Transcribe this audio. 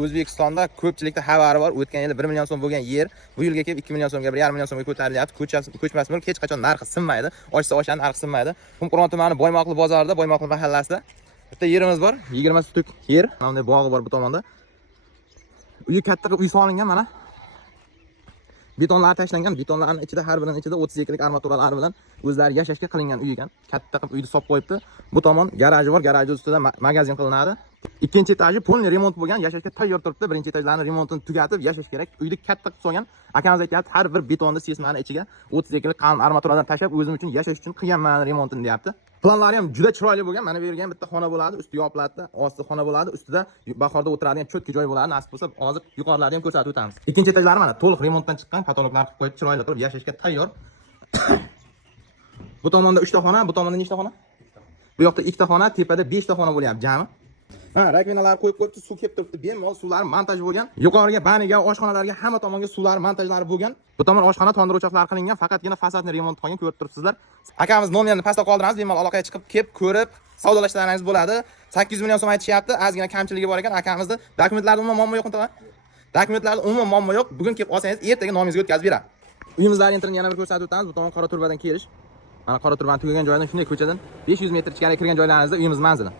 O'zbekistonda ko'pchilikda xabari bor. O'tgan yili 1 million so'm bo'lgan yer bu yilga kelib 2 million so'mga, 1,5 million so'mga ko'tarilyapti. Ko'chmas mulk hech qachon narxi sinmaydi. Oshsa oshadi, narxi sinmaydi. Qumqo'rg'on tumani Boymoqli bozorida, Boymoqli mahallasida bitta yerimiz bor. 20 sotix yer. Mana bunday bog'i bor bu tomonda. Uyi katta qilib uy solingan mana. Betonlar tashlangan. Betonlarning ichida har birining ichida 30 eklik armaturalar bilan o'zlari yashashga qilingan uy ekan. Katta qilib uyni solib qo'yibdi. Bu tomon garaji bor. Garajni ustida magazin qilinadi. Ikkinchi etaji polni remont bo'lgan, yashashga tayyor turibdi. Birinchi etajlarning remontini tugatib yashash kerak. Uyni katta qilib solgan. Akamiz aytayapti, har bir betonni sesmani ichiga 30 eklik qalin armaturadan tashlab, o'zim uchun yashash uchun qilganman remontini deyapti. Planlari ham juda chiroyli bo'lgan. Mana bu yerga ham bitta xona bo'ladi, usti yopiladi, osti xona bo'ladi, ustida bahorda o'tiradigan cho'tki joy bo'ladi. Nasib bo'lsa, hozir yuqorilarni ham ko'rsatib o'tamiz. Ikkinchi etajlari mana to'liq remontdan chiqqan, patologlar qilib qo'yib, chiroyli qilib yashashga tayyor. Bu tomonda 3 ta xona, bu tomonda nechta xona? Bu yoqda 2 ta xona, tepada 5 ta xona bo'lyapti jami. Ha, rakvinalar qo'yib qo'yibdi, suv kelib turibdi. Bemalol suvlar montaj bo'lgan. Yuqoriga baniga, oshxonalarga hamma tomonga suvlar montajlari bo'lgan. Bu tomon oshxona, tandir o'choqlari qilingan, faqatgina fasadni remont qilgan, ko'rib turibsizlar. Akamiz nomerini pastda qoldiramiz, bemalol aloqaga chiqib, kelib ko'rib, savdolashlaringiz bo'ladi. 800 million so'm aytishyapti. Ozgina kamchiligi bor ekan. Akamizni dokumentlarida umuman muammo yo'q unta. Dokumentlarda umuman muammo yo'q. Bugun kelib olsangiz, ertaga nomingizga o'tkazib beradi. Uyimizlarning internetini yana bir ko'rsatib o'tamiz. Bu tomon qora turbadan kelish. Mana qora turbaning tugagan joyidan shunday ko'chadan 500 metr ichkariga kirgan joylaringizda uyimiz manzili.